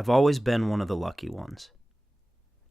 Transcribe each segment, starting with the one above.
I've always been one of the lucky ones.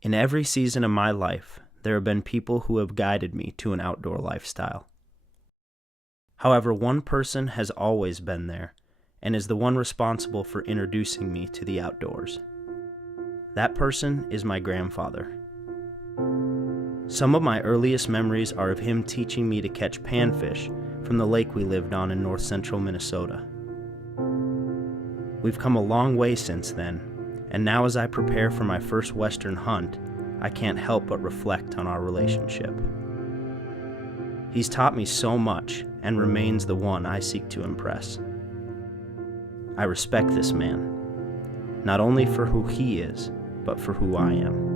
In every season of my life, there have been people who have guided me to an outdoor lifestyle. However, one person has always been there and is the one responsible for introducing me to the outdoors. That person is my grandfather. Some of my earliest memories are of him teaching me to catch panfish from the lake we lived on in north central Minnesota. We've come a long way since then, and now as I prepare for my first Western hunt, I can't help but reflect on our relationship. He's taught me so much and remains the one I seek to impress. I respect this man, not only for who he is, but for who I am.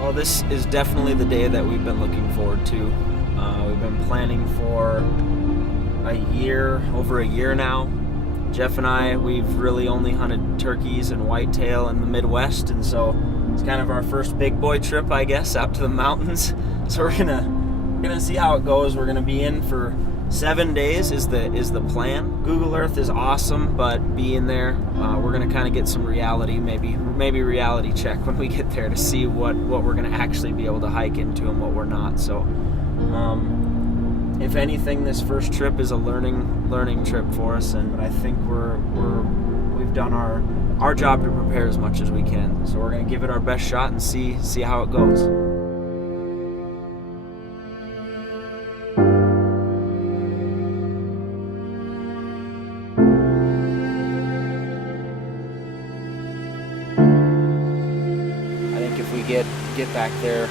Well, this is definitely the day that we've been looking forward to. We've been planning for over a year now. Jeff and I, we've really only hunted turkeys and whitetail in the Midwest, and so it's kind of our first big boy trip, I guess, out to the mountains. So we're gonna see how it goes. We're gonna be in for 7 days is the plan. Google Earth is awesome, but being there, we're gonna kind of get some reality, maybe reality check when we get there to see what we're gonna actually be able to hike into and what we're not. So, if anything, this first trip is a learning trip for us, and I think we've done our job to prepare as much as we can. So we're gonna give it our best shot and see how it goes. If we get back there,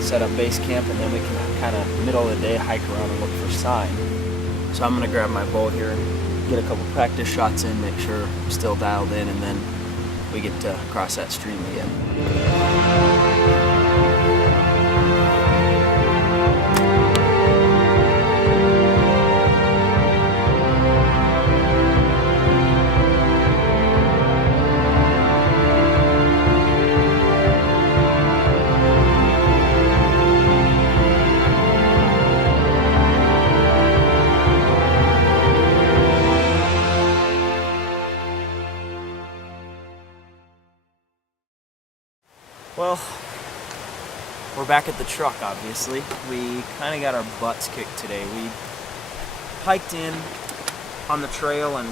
set up base camp, and then we can kind of middle of the day hike around and look for sign. So I'm gonna grab my bow here and get a couple practice shots in, make sure I'm still dialed in, and then we get to cross that stream again. Well, we're back at the truck, obviously. We kind of got our butts kicked today. We hiked in on the trail and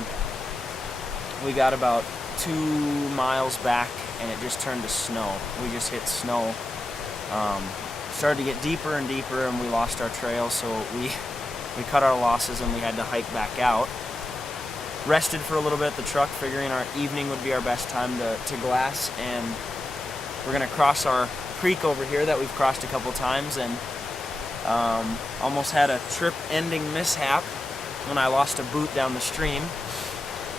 we got about 2 miles back and it just turned to snow. We just hit snow. Started to get deeper and deeper and we lost our trail, so we cut our losses and we had to hike back out. Rested for a little bit at the truck, figuring our evening would be our best time to glass, and we're gonna cross our creek over here that we've crossed a couple times, and almost had a trip-ending mishap when I lost a boot down the stream.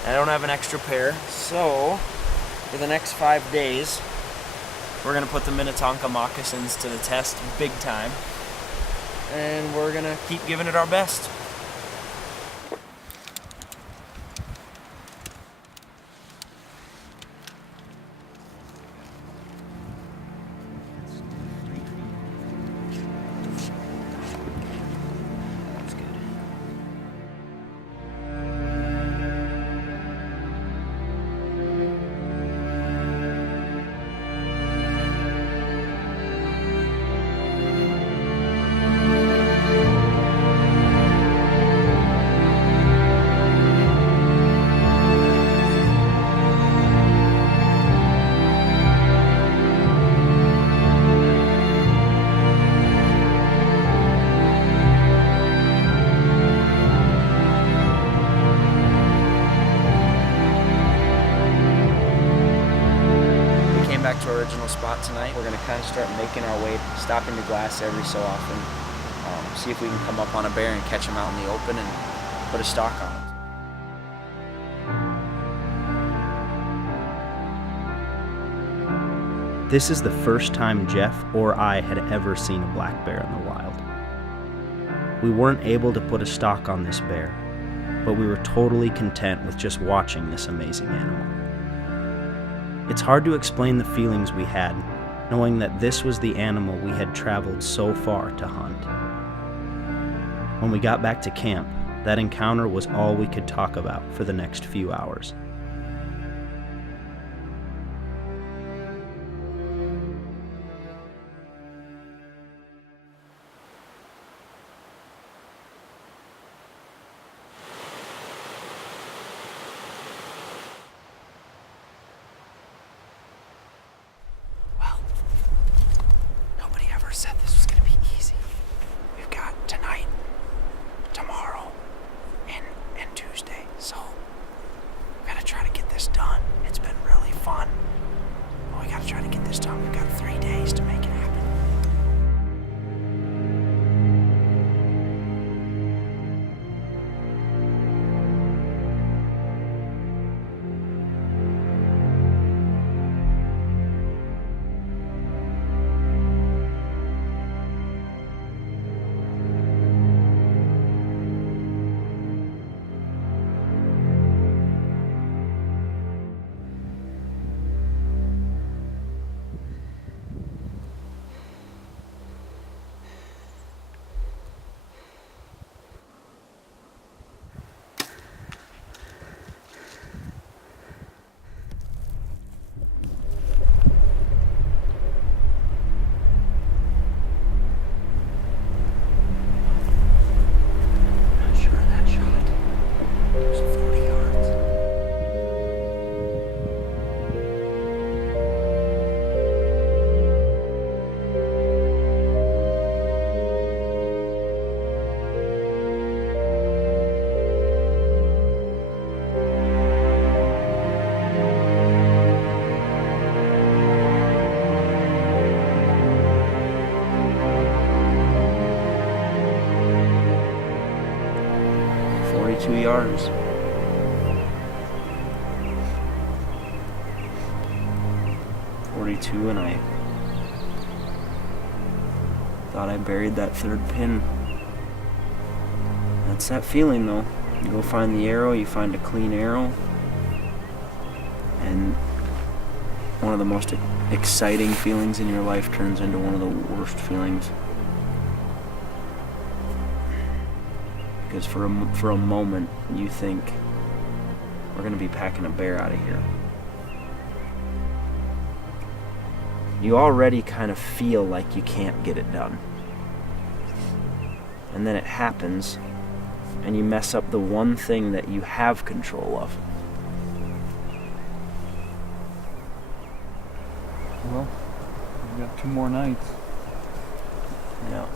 I don't have an extra pair, so for the next 5 days, we're gonna put the Minnetonka moccasins to the test big time, and we're gonna keep giving it our best. original spot tonight. We're going to kind of start making our way, stopping the glass every so often, see if we can come up on a bear and catch him out in the open and put a stalk on him. This is the first time Jeff or I had ever seen a black bear in the wild. We weren't able to put a stalk on this bear, but we were totally content with just watching this amazing animal. It's hard to explain the feelings we had, knowing that this was the animal we had traveled so far to hunt. When we got back to camp, that encounter was all we could talk about for the next few hours. Said this was going to be easy. We've got tonight, tomorrow, and Tuesday, so we got to try to get this done. It's been really fun, but we got to try to get this done. We've got 3 days to make it happen. Yards. .42, and I thought I buried that third pin. That's that feeling, though. You go find the arrow, you find a clean arrow, and one of the most exciting feelings in your life turns into one of the worst feelings. Because for a moment, you think, we're going to be packing a bear out of here. You already kind of feel like you can't get it done. And then it happens, and you mess up the one thing that you have control of. Well, we've got 2 more nights. Yeah.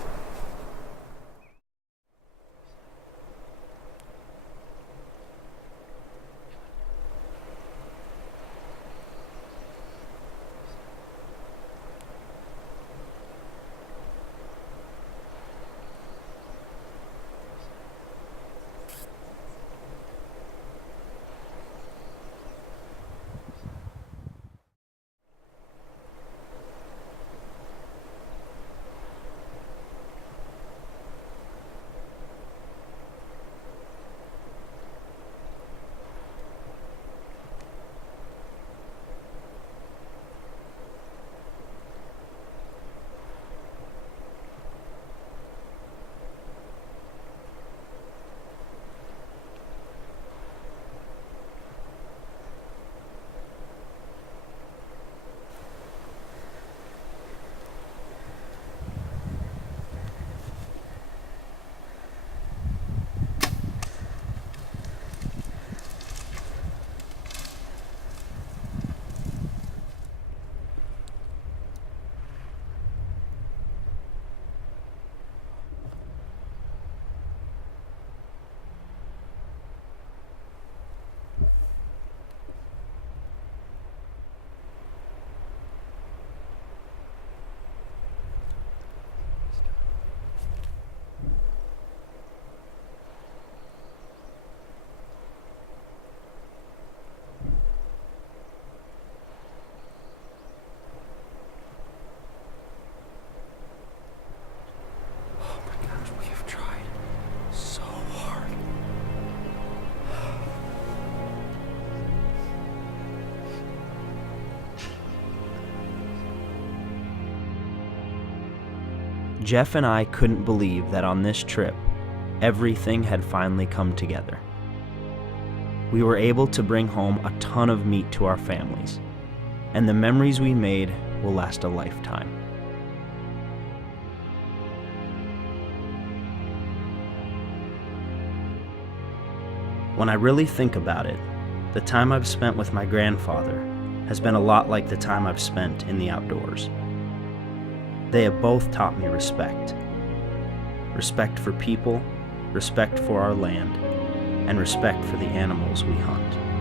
Jeff and I couldn't believe that on this trip, everything had finally come together. We were able to bring home a ton of meat to our families, and the memories we made will last a lifetime. When I really think about it, the time I've spent with my grandfather has been a lot like the time I've spent in the outdoors. They have both taught me respect. Respect for people, respect for our land, and respect for the animals we hunt.